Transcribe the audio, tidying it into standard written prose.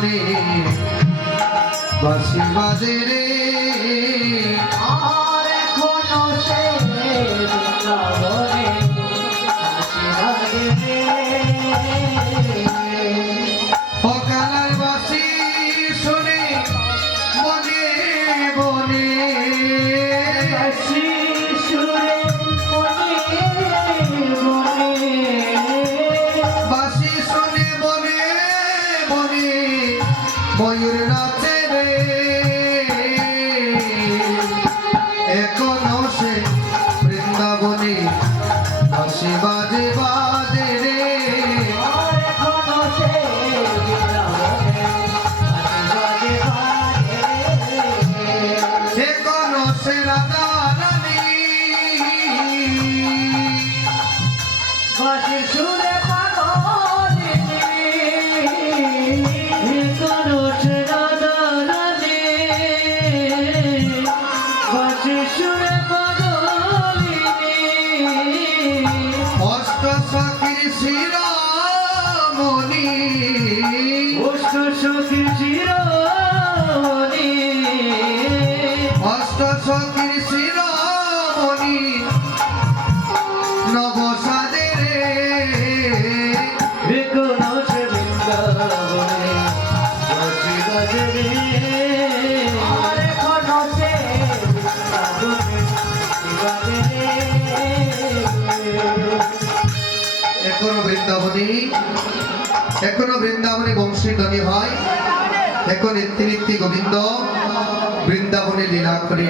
বনে বাঁশি বাজে রে আর এখনো সে বৃন্দাবনে বাঁশি বাজে রে। অকালার বাঁশি শুনে বনে বনে বাঁশি সুরে বনে বনে বাঁশি শুনে বনে বনে ময়ূর নাচে রে এখনো সে বৃন্দাবনে বাঁশি বাজে বাজে রে আর এখনো সে বৃন্দাবনে বাঁশি বাজে রে। এখনো সে রাধা রানী বাঁশির সুরে পাগলিনী এখনো সে রাধা রানী। বাঁশির সুরে পাগলিনী অষ্ট সখীর শিরোমণি অষ্ট সখী চিরমণি অষ্ট সখীর শিরোমণি নবসাদে রে এখনো সে বৃন্দাবনে বাঁশি বাজে রে। আর এখনো সে বৃন্দাবনে বাঁশি বাজে রে। এখনো বৃন্দাবনে বংশী ধ্বনি হয় এখন নিত্য নিত্য গোবিন্দ বৃন্দাবনে লীলা করে